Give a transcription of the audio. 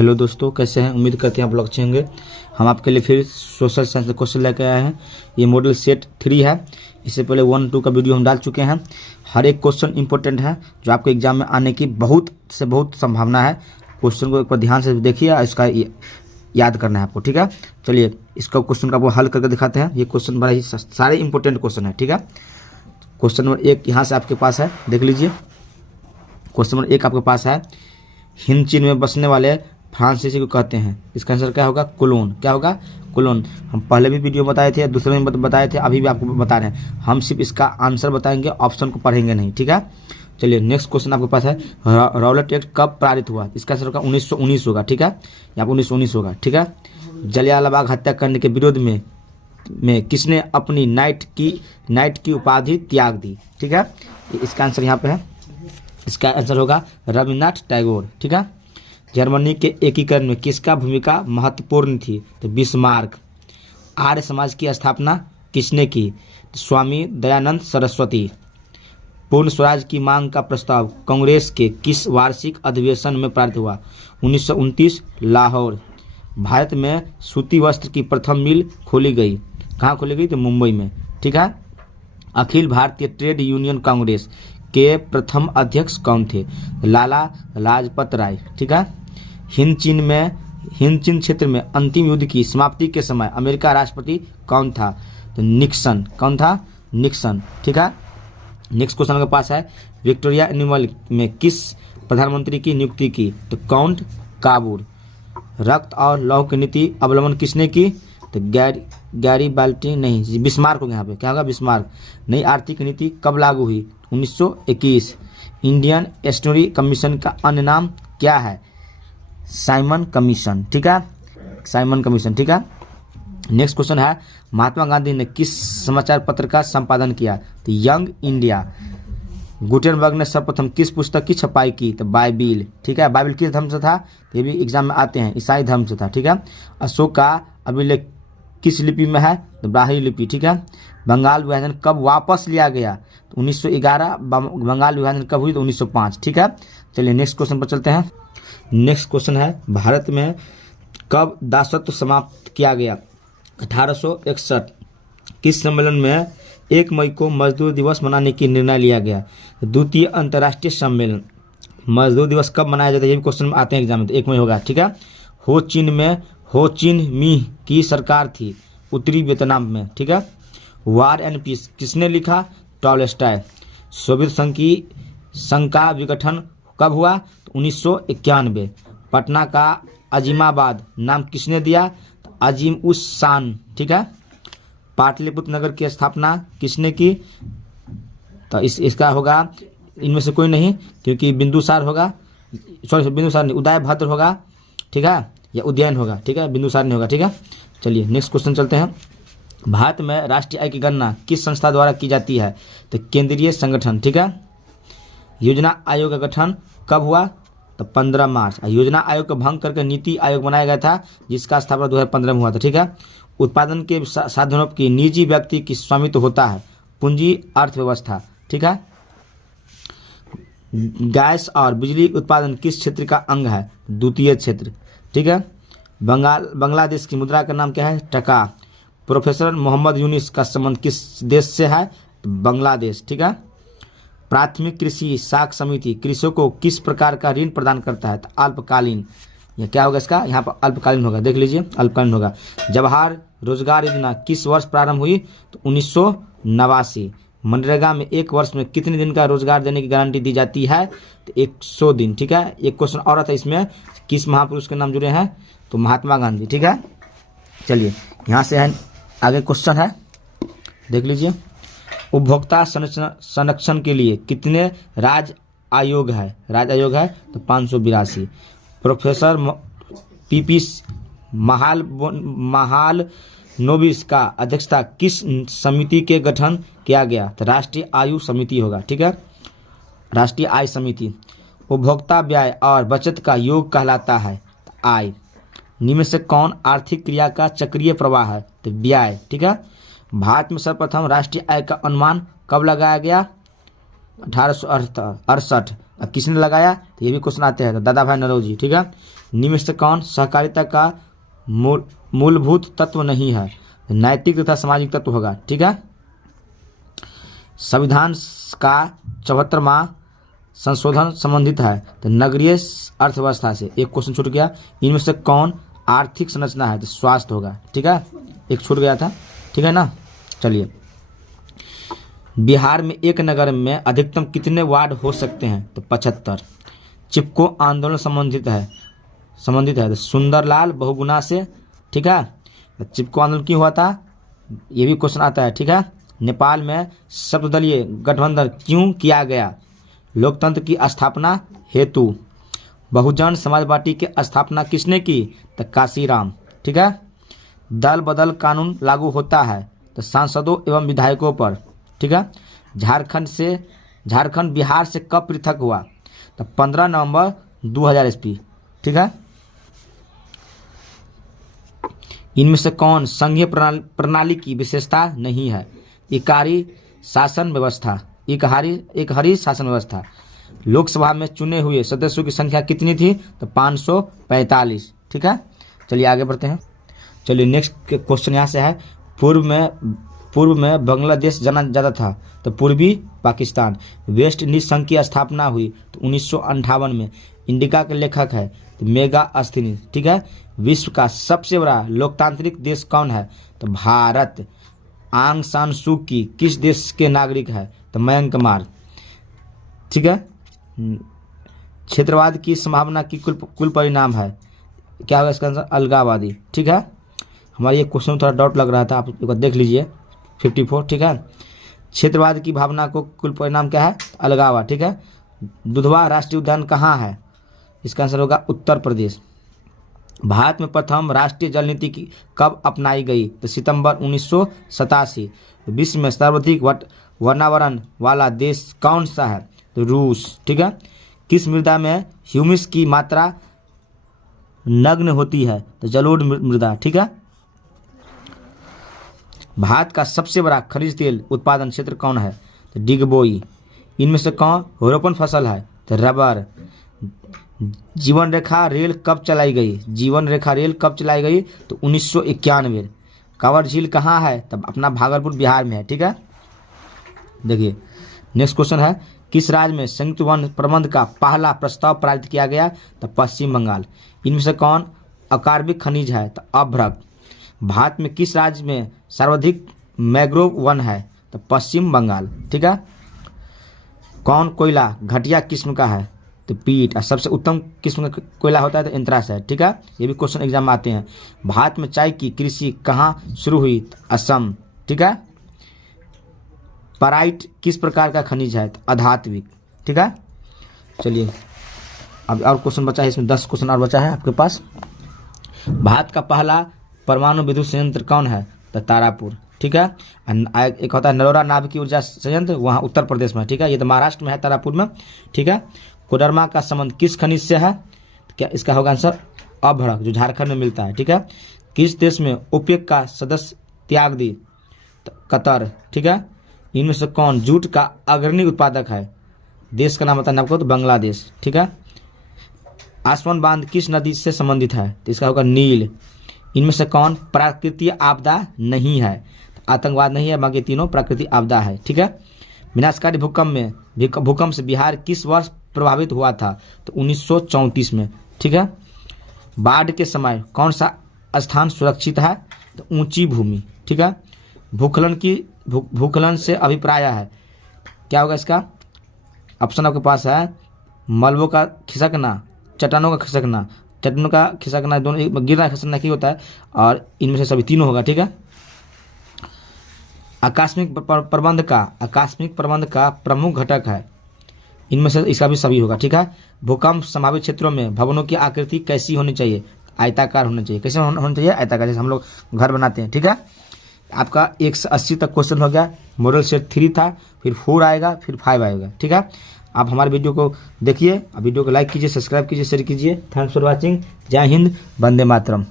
Hello दोस्तों, कैसे हैं? उम्मीद करते हैं आप लोग अच्छे होंगे। हम आपके लिए फिर सोशल साइंस का क्वेश्चन लेकर आए हैं। ये मॉडल सेट 3 है। इससे पहले 1, 2 का वीडियो हम डाल चुके हैं। हर एक क्वेश्चन इंपॉर्टेंट है जो आपके एग्जाम में आने की बहुत से बहुत संभावना है। क्वेश्चन को एक बार ध्यान से देखिए और इसका याद करना है आपको, ठीक है। चलिए इसका क्वेश्चन का आपको हल करके दिखाते हैं। ये क्वेश्चन बड़ा ही सारे इंपॉर्टेंट क्वेश्चन है, ठीक है। क्वेश्चन नंबर 1 यहाँ से आपके पास है, देख लीजिए। क्वेश्चन नंबर 1 आपके पास है, हिंद चीन में बसने वाले फ्रांसीसी को कहते हैं। इसका आंसर क्या होगा? कोलोन। क्या होगा? कोलोन। हम पहले भी वीडियो बताए थे, दूसरे में बताए थे, अभी भी आपको बता रहे हैं। हम सिर्फ इसका आंसर बताएंगे, ऑप्शन को पढ़ेंगे नहीं, ठीक है। चलिए नेक्स्ट क्वेश्चन आपके पास है, रॉलेट एक्ट कब पारित हुआ? इसका आंसर होगा 1919 होगा, ठीक है। यहाँ पर 1919 होगा, ठीक है। जलियांवाला बाग हत्याकांड के विरोध में किसने अपनी नाइट की उपाधि त्याग दी? ठीक है, इसका आंसर यहाँ पे है। इसका आंसर होगा रविन्द्रनाथ टैगोर, ठीक है। जर्मनी के एकीकरण में किसका भूमिका महत्वपूर्ण थी? तो बिस्मार्क। आर्य समाज की स्थापना किसने की? तो स्वामी दयानंद सरस्वती। पूर्ण स्वराज की मांग का प्रस्ताव कांग्रेस के किस वार्षिक अधिवेशन में पारित हुआ? 1929 लाहौर। भारत में सूती वस्त्र की प्रथम मिल खोली गई। कहाँ खोली गई? तो मुंबई में, ठीक है। अखिल भारतीय ट्रेड यूनियन कांग्रेस के प्रथम अध्यक्ष कौन थे? लाला लाजपत राय, ठीक है। हिंद चीन क्षेत्र में अंतिम युद्ध की समाप्ति के समय अमेरिका राष्ट्रपति कौन था? तो निक्सन। कौन था? निक्सन, ठीक है। नेक्स्ट क्वेश्चन के पास है, विक्टोरिया एनिमल में किस प्रधानमंत्री की नियुक्ति की? तो काउंट काबूर। रक्त और लौह की नीति अवलंबन किसने की? तो गैरीबाल्टी नहीं, बिस्मार्क होगा यहाँ पे। क्या होगा? बिस्मार्क। नई आर्थिक नीति कब लागू हुई? 1921। इंडियन एस्टोरी कमीशन का अन्य नाम क्या है? साइमन कमीशन, ठीक है। साइमन कमीशन, ठीक है। नेक्स्ट क्वेश्चन है, महात्मा गांधी ने किस समाचार पत्र का संपादन किया? तो यंग इंडिया। गुटेनबर्ग ने सर्वप्रथम किस पुस्तक की छपाई की? तो बाइबिल, ठीक है। बाइबिल किस धर्म से था? तो ये भी एग्जाम में आते हैं, ईसाई धर्म से था, ठीक है। अशोक का अभिलेख किस लिपि में है? तो ब्राह्मी लिपि, ठीक है। बंगाल विभाजन कब वापस लिया गया? तो 1911। बंगाल विभाजन कब हुई? तो 1905, ठीक है। चलिए नेक्स्ट क्वेश्चन पर चलते हैं। नेक्स्ट क्वेश्चन है, भारत में कब दासत्व समाप्त किया गया? 1861। किस सम्मेलन में 1 मई को मजदूर दिवस मनाने की निर्णय लिया गया? द्वितीय अंतर्राष्ट्रीय सम्मेलन। मजदूर दिवस कब मनाया जाता है? ये भी क्वेश्चन में आते हैं एग्जाम में, तो 1 मई होगा, ठीक है। हो चिन मीह की सरकार थी उत्तरी वियतनाम में, ठीक है। वार एंड पीस किसने लिखा? टॉलस्टॉय। सोवियत संघ का विघटन कब हुआ? तो 1991। पटना का अजीमाबाद नाम किसने दिया? तो अजीम उस शान, ठीक है। पाटलिपुत्र नगर की स्थापना किसने की? तो इसका होगा इनमें से कोई नहीं, क्योंकि बिंदुसार होगा। सॉरी, बिंदुसार नहीं, उदयभद्र होगा, ठीक है, या उदयन होगा, ठीक है। बिंदुसार नहीं होगा, ठीक है। चलिए नेक्स्ट क्वेश्चन चलते हैं। भारत में राष्ट्रीय आय की गणना किस संस्था द्वारा की जाती है? तो केंद्रीय संगठन, ठीक है। योजना आयोग का गठन कब हुआ? तो 15 मार्च। योजना आयोग को भंग करके नीति आयोग बनाया गया था, जिसका स्थापना 2015 में हुआ था, ठीक है। उत्पादन के साधनों की निजी व्यक्ति की स्वामित्व होता है। पूंजी अर्थव्यवस्था, ठीक है। गैस और बिजली उत्पादन किस क्षेत्र का अंग है? द्वितीय क्षेत्र, ठीक है। बांग्लादेश की मुद्रा का नाम क्या है? टका। प्रोफेसर मोहम्मद यूनिस का संबंध किस देश से है? तो बांग्लादेश, ठीक है। प्राथमिक कृषि साख समिति कृषकों को किस प्रकार का ऋण प्रदान करता है? तो अल्पकालीन। यह क्या होगा इसका? यहाँ पर अल्पकालीन होगा, देख लीजिए, अल्पकालीन होगा। जवाहर रोजगार योजना किस वर्ष प्रारंभ हुई? तो 1989। मनरेगा में 1 वर्ष में कितने दिन का रोजगार देने की गारंटी दी जाती है? तो 100 दिन, ठीक है। एक क्वेश्चन और आता है इसमें, किस महापुरुष के नाम जुड़े हैं? तो महात्मा गांधी, ठीक है। चलिए यहाँ से है आगे क्वेश्चन है, देख लीजिए। उपभोक्ता संरक्षण के लिए कितने राज्य आयोग है? राज्य आयोग है तो 582। प्रोफेसर पीपी महाल नोबिस का अध्यक्षता किस समिति के गठन किया गया? तो राष्ट्रीय आयु समिति होगा, ठीक है। राष्ट्रीय आय समिति। उपभोक्ता व्यय और बचत का योग कहलाता है? तो आय। निम्न में से कौन आर्थिक क्रिया का चक्रीय प्रवाह है? तो व्यय, ठीक है। भारत में सर्वप्रथम राष्ट्रीय आय का अनुमान कब लगाया गया? 1868। किसने लगाया? तो ये भी क्वेश्चन आते हैं, तो दादा भाई नौरोजी, ठीक है। निम्न से कौन सहकारिता का मूलभूत तत्व नहीं है? नैतिक तथा सामाजिक तत्व होगा। ठीक है। संविधान का 74वां संशोधन संबंधित है तो नगरीय अर्थव्यवस्था से। एक क्वेश्चन छूट गया। इनमें से कौन आर्थिक संरचना है? तो स्वास्थ्य होगा। ठीक है, एक छूट गया था। ठीक है ना। चलिए, बिहार में एक नगर में अधिकतम कितने वार्ड हो सकते हैं? तो 75। चिपको आंदोलन संबंधित है तो सुंदरलाल बहुगुणा से। ठीक है, तो चिपको आंदोलन क्यों हुआ था, ये भी क्वेश्चन आता है। ठीक है। नेपाल में सर्वदलीय गठबंधन क्यों किया गया? लोकतंत्र की स्थापना हेतु। बहुजन समाज पार्टी की स्थापना किसने की? तो काशीराम। ठीक है। दल बदल कानून लागू होता है तो सांसदों एवं विधायकों पर। ठीक है। झारखंड बिहार से कब पृथक हुआ? तो 15 नवंबर 2000 ईस्वी। ठीक है। इनमें से कौन संघीय प्रणाली की विशेषता नहीं है? इकारी शासन व्यवस्था। एकहरी शासन व्यवस्था। लोकसभा में चुने हुए सदस्यों की संख्या कितनी थी? तो 545। ठीक है। चलिए आगे बढ़ते हैं। चलिए नेक्स्ट क्वेश्चन यहाँ से है। पूर्व में बांग्लादेश जाना जाता था तो पूर्वी पाकिस्तान। वेस्ट इंडीज संघ की स्थापना हुई तो 1958 में। इंडिका के लेखक है तो मेगा अस्थिनी। ठीक है। विश्व का सबसे बड़ा लोकतांत्रिक देश कौन है? तो भारत। आंग सान सू की किस देश के नागरिक है? तो म्यांमार। ठीक है। क्षेत्रवाद की संभावना की कुल परिणाम है, क्या होगा इसका आंसर? अलगाववादी। ठीक है। हमारे ये क्वेश्चन थोड़ा डाउट लग रहा था, आप एक बार देख लीजिए। 54। ठीक है। क्षेत्रवाद की भावना को कुल परिणाम क्या है? अलगाववाद। ठीक है। दुधवा राष्ट्रीय उद्यान कहाँ है? इसका आंसर होगा उत्तर प्रदेश। भारत में प्रथम राष्ट्रीय जल नीति की कब अपनाई गई? तो सितंबर 1987। विश्व में सर्वाधिक वर्णावरण वाला देश कौन सा है? तो रूस। ठीक है। किस मृदा में ह्यूमस की मात्रा नग्न होती है? तो जलोढ़ मृदा। ठीक है। भारत का सबसे बड़ा खनिज तेल उत्पादन क्षेत्र कौन है? तो डिगबोई। इनमें से कौन रोपण फसल है? तो रबर। जीवन रेखा रेल कब चलाई गई? तो 1991। कांवर झील कहाँ है? तब अपना भागलपुर बिहार में है। ठीक है। देखिए नेक्स्ट क्वेश्चन है। किस राज्य में संयुक्त वन प्रबंध का पहला प्रस्ताव पारित किया गया? तो पश्चिम बंगाल। इनमें से कौन अकार्बनिक खनिज है? तो अभ्रक। भारत में किस राज्य में सर्वाधिक मैंग्रोव वन है? तो पश्चिम बंगाल। ठीक है। कौन कोयला घटिया किस्म का है? तो पीट। और सबसे उत्तम किस्म का कोयला होता है तो एंथ्रास है। ठीक है। ये भी क्वेश्चन एग्जाम में आते हैं। भारत में चाय की कृषि कहाँ शुरू हुई? तो असम। ठीक है। पराइट किस प्रकार का खनिज है? तो अधात्विक। ठीक है। चलिए अब और क्वेश्चन बचा है, इसमें 10 क्वेश्चन और बचा है आपके पास। भारत का पहला परमाणु विद्युत संयंत्र कौन है? तो तारापुर। ठीक है। एक होता है नरोरा नाभिकीय ऊर्जा संयंत्र, वहाँ उत्तर प्रदेश में। ठीक है। ये तो महाराष्ट्र में है, तारापुर में। ठीक है। कोडरमा का संबंध किस खनिज से है? तो क्या इसका होगा आंसर? अभ्रक, जो झारखंड में मिलता है। ठीक है। किस देश में ओपेक का सदस्य त्याग दी? तो कतर। ठीक है। इनमें से कौन जूट का अग्रणी उत्पादक है? देश का नाम बताना आपको, तो बांग्लादेश। ठीक है। आसवन बांध किस नदी से संबंधित है? तो इसका होगा नील। इनमें से कौन प्राकृतिक आपदा नहीं है? तो आतंकवाद नहीं है, बाकी तीनों प्राकृतिक आपदा है। ठीक है। विनाशकारी भूकंप से बिहार किस वर्ष प्रभावित हुआ था? तो 1934 में। ठीक है। बाढ़ के समय कौन सा स्थान सुरक्षित है? तो ऊंची भूमि। ठीक है। भूखलन से अभिप्राय है, क्या होगा इसका? ऑप्शन आपके पास है मलबों का खिसकना, चट्टानों का खिसकना। चट्टानों का खिसकना दोनों, गिरना खिसकना की होता है, और इनमें से सभी तीनों होगा। ठीक है। आकस्मिक प्रबंध का प्रमुख घटक है, इनमें से इसका भी सभी होगा। ठीक है। भूकंप संभावित क्षेत्रों में भवनों की आकृति कैसी होनी चाहिए? आयताकार होना चाहिए। कैसे होना चाहिए? आयताकार, जैसे हम लोग घर बनाते हैं। ठीक है। आपका 180 तक क्वेश्चन हो गया। मॉडल सेट 3 था, फिर 4 आएगा, फिर 5 आएगा। ठीक है। आप हमारे वीडियो को देखिए, वीडियो को लाइक कीजिए, सब्सक्राइब कीजिए, शेयर कीजिए। Thanks for watching. जय हिंद, वंदे मातरम।